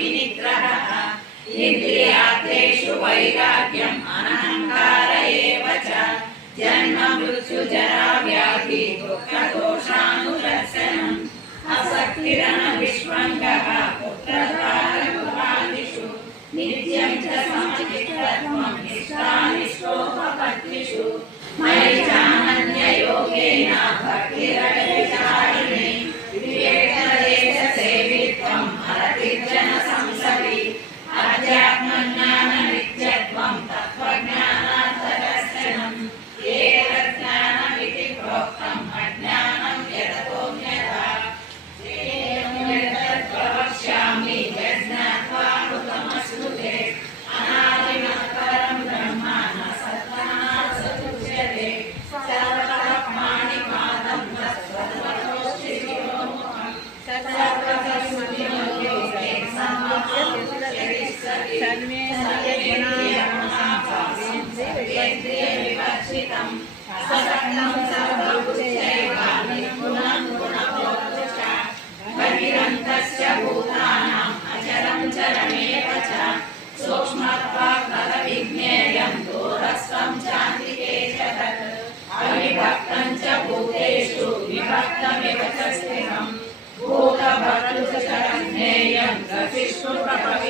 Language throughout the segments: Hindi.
विनिग्रहः इन्द्रियार्थेषु वैराग्यम् अनहङ्कार एव च जन्म मृत्युजरा व्याधि दुःखदोषानुदर्शनम् असक्तिरणविष्वङ्गः पुत्रधारगुहादिषु नित्यम् च समचित्तत्वम् निष्ठानि सर्वे विवर्जितं असक्तं सर्वभूतैव निपुणं गुणभोक्तृ च भूतानाम् अचरं चरमेव च सूक्ष्मत्वात् तदविज्ञेयं चान्तिके च तत् अविभक्तं च भूतेषु विभक्तमिव च स्थितं भूतभर्तृ च ज्ञेयं गतिष्णु ज्योतिषामपि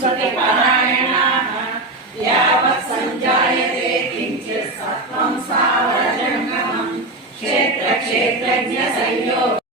मृत्युं सतिपरायणाः यावत् सञ्जायते किञ्चित् सत्त्वं सावरजङ्गमम् क्षेत्रक्षेत्रज्ञसंयोग